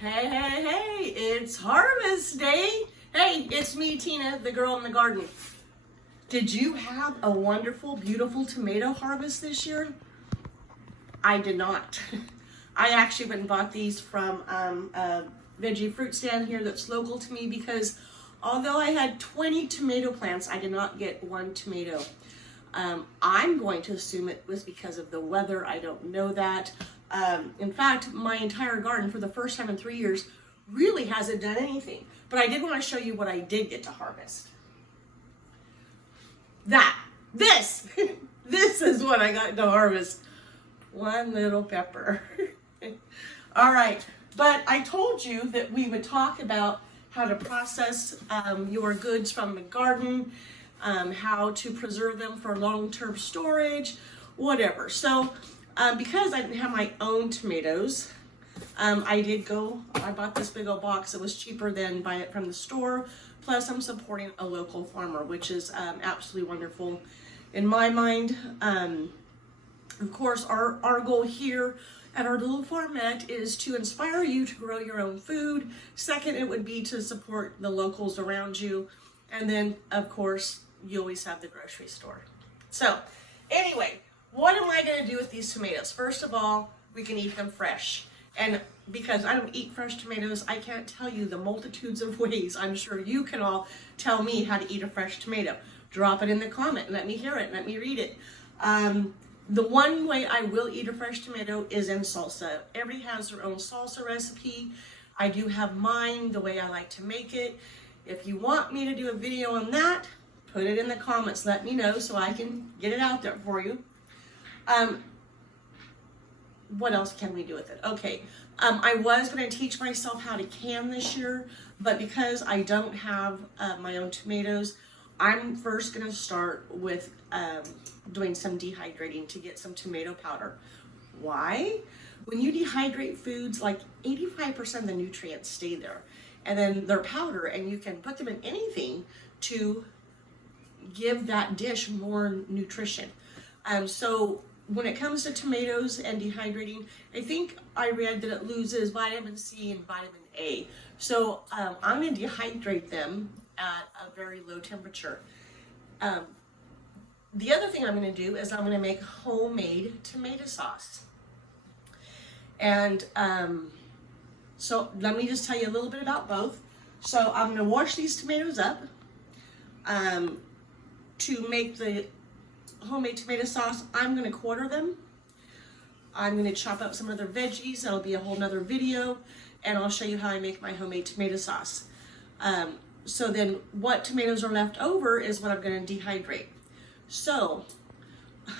Hey, hey, hey, it's harvest day. Hey, it's me, Tina, the girl in the garden. Did you have a wonderful, beautiful tomato harvest this year? I did not. I actually went and bought these from a veggie fruit stand here that's local to me because although I had 20 tomato plants, I did not get one tomato. I'm going to assume it was because of the weather. I don't know that. In fact, my entire garden for the first time in 3 years really hasn't done anything. But I did want to show you what I did get to harvest. This is what I got to harvest. One little pepper. All right, but I told you that we would talk about how to process your goods from the garden, how to preserve them for long-term storage, whatever. So because I didn't have my own tomatoes, I bought this big old box. It was cheaper than buying it from the store. Plus I'm supporting a local farmer, which is absolutely wonderful in my mind. Of course, our goal here at our little farmette is to inspire you to grow your own food. Second, it would be to support the locals around you. And then, of course, you always have the grocery store. So anyway, what am I going to do with these tomatoes? First of all, we can eat them fresh. And because I don't eat fresh tomatoes, I can't tell you the multitudes of ways. I'm sure you can all tell me how to eat a fresh tomato. Drop it in the comment. Let me hear it. Let me read it. The one way I will eat a fresh tomato is in salsa. Everybody has their own salsa recipe. I do have mine, the way I like to make it. If you want me to do a video on that, put it in the comments. Let me know so I can get it out there for you. What else can we do with it? Okay, I was going to teach myself how to can this year, but because I don't have my own tomatoes, I'm first going to start with doing some dehydrating to get some tomato powder. Why? When you dehydrate foods, like 85% of the nutrients stay there, and then they're powder, and you can put them in anything to give that dish more nutrition. So when it comes to tomatoes and dehydrating, I think I read that it loses vitamin C and vitamin A. So I'm going to dehydrate them at a very low temperature. The other thing I'm going to do is I'm going to make homemade tomato sauce. And so let me just tell you a little bit about both. So I'm going to wash these tomatoes up to make the homemade tomato sauce. I'm going to quarter them. I'm going to chop up some other veggies. That'll be a whole nother video, and I'll show you how I make my homemade tomato sauce. So then what tomatoes are left over is what I'm going to dehydrate. So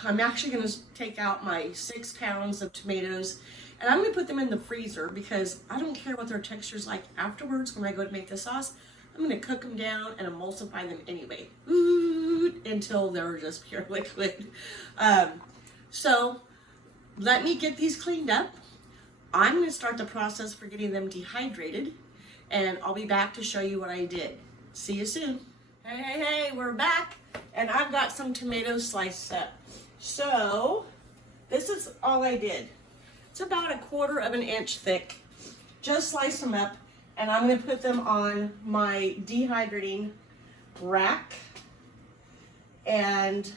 I'm actually going to take out my 6 pounds of tomatoes, and I'm going to put them in the freezer because I don't care what their texture's like afterwards when I go to make the sauce. I'm going to cook them down and emulsify them anyway. Until they're just pure liquid. So let me get these cleaned up. I'm going to start the process for getting them dehydrated, and I'll be back to show you what I did. See you soon. Hey, we're back, and I've got some tomatoes sliced up. So this is all I did. It's about 1/4 of an inch thick. Just slice them up, and I'm going to put them on my dehydrating rack. And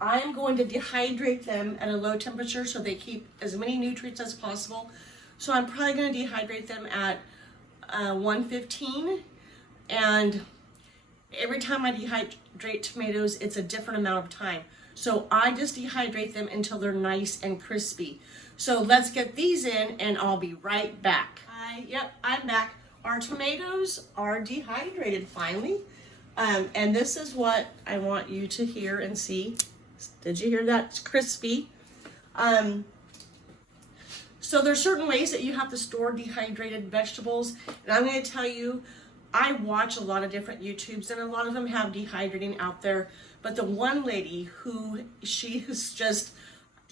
I'm going to dehydrate them at a low temperature so they keep as many nutrients as possible. So I'm probably going to dehydrate them at 115. And every time I dehydrate tomatoes, it's a different amount of time. So I just dehydrate them until they're nice and crispy. So let's get these in, and I'll be right back. Yep, I'm back. Our tomatoes are dehydrated finally. And this is what I want you to hear and see. Did you hear that? It's crispy. So there's certain ways that you have to store dehydrated vegetables. And I'm going to tell you, I watch a lot of different YouTubes, and a lot of them have dehydrating out there. But the one lady who she just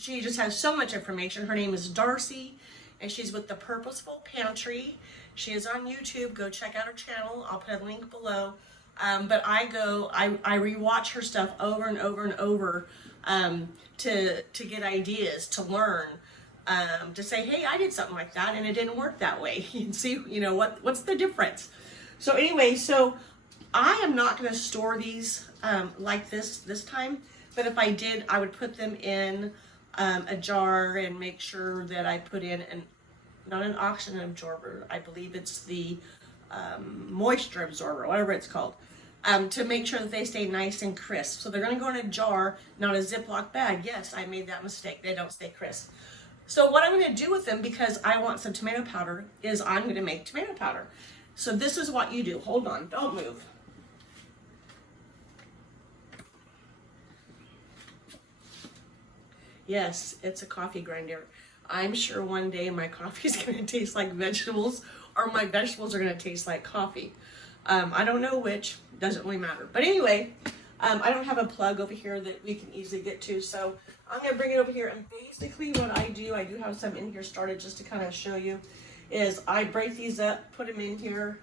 has so much information. Her name is Darcy, and she's with the Purposeful Pantry. She is on YouTube. Go check out her channel. I'll put a link below. But I rewatch her stuff over and over and over to get ideas, to learn. to say, hey, I did something like that and it didn't work that way. And see, you know, what's the difference. So anyway, so I am not going to store these like this time, but if I did, I would put them in a jar and make sure that I put in not an oxygen absorber, I believe it's the moisture absorber, whatever it's called, to make sure that they stay nice and crisp. So they're going to go in a jar, not a Ziploc bag. Yes, I made that mistake. They don't stay crisp. So what I'm going to do with them, because I want some tomato powder, is I'm going to make tomato powder. So this is what you do. Hold on, don't move. Yes, it's a coffee grinder. I'm sure one day my coffee is going to taste like vegetables, or my vegetables are going to taste like coffee. I don't know which, doesn't really matter. But anyway, I don't have a plug over here that we can easily get to, so I'm going to bring it over here. And basically what I do have some in here started just to kind of show you, is I break these up, put them in here.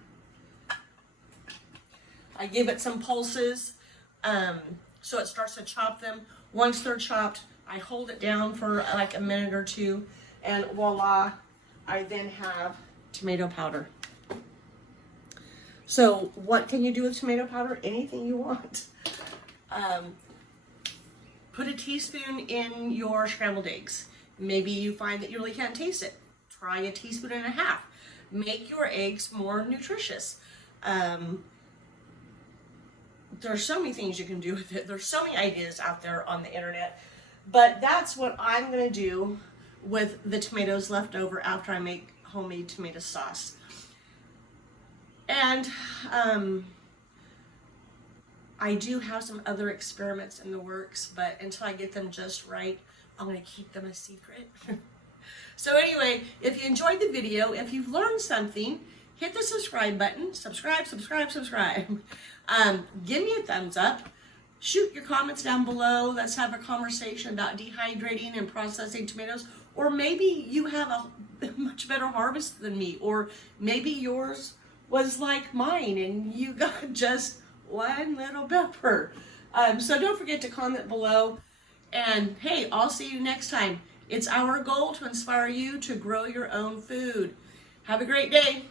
I give it some pulses, so it starts to chop them. Once they're chopped, I hold it down for like a minute or two, and voila, I then have tomato powder. So what can you do with tomato powder? Anything you want. Put a teaspoon in your scrambled eggs. Maybe you find that you really can't taste it. Try a teaspoon and a half. Make your eggs more nutritious. There's so many things you can do with it. There's so many ideas out there on the internet. But that's what I'm going to do with the tomatoes left over after I make homemade tomato sauce. And I do have some other experiments in the works, but until I get them just right, I'm going to keep them a secret. So anyway, if you enjoyed the video, if you've learned something, hit the subscribe button. Subscribe. Give me a thumbs up. Shoot your comments down below. Let's have a conversation about dehydrating and processing tomatoes. Or maybe you have a much better harvest than me. Or maybe yours was like mine and you got just one little pepper. So don't forget to comment below. And hey, I'll see you next time. It's our goal to inspire you to grow your own food. Have a great day.